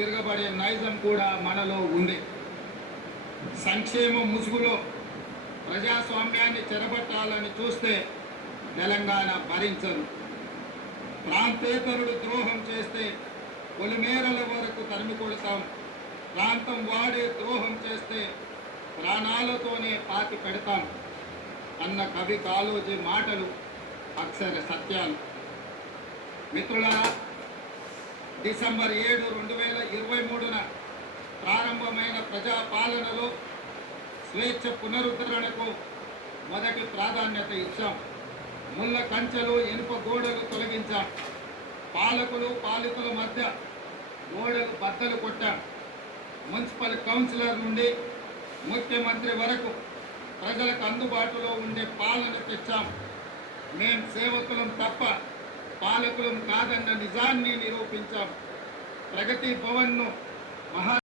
తిరగబడే నైజం కూడా మనలో ఉంది. సంక్షేమం ముసుగులో ప్రజాస్వామ్యాన్ని చెరబట్టాలని చూస్తే తెలంగాణ భరించరు ప్రాంతేతరుడు ద్రోహం చేస్తే పొలిమేరల వరకు తరిమి కొడతాం. ప్రాంతం వాడే ద్రోహం చేస్తే ప్రాణాలతోనే పాతి పెడతాం. అన్న కవి కాలోజీ మాటలు అక్షర సత్యాలు. మిత్రులారా డిసెంబర్ ఏడు రెండు వేల ఇరవై మూడున ప్రారంభమైన ప్రజాపాలనలో స్వేచ్ఛ పునరుద్ధరణకు మొదటి ప్రాధాన్యత ఇచ్చాం. ముళ్ళ కంచెలు ఇనుప గోడలు తొలగించాం. పాలకులు పాలకుల మధ్య గోడలు బద్దలు కొట్టాం. మున్సిపల్ కౌన్సిలర్ నుండి ముఖ్యమంత్రి వరకు ప్రజలకు అందుబాటులో ఉండే పాలన తెచ్చాం. మేం సేవకులం తప్ప పాలకులం కాదన్న నిజాన్ని నిరూపించాం. ప్రగతి భవన్ను మహా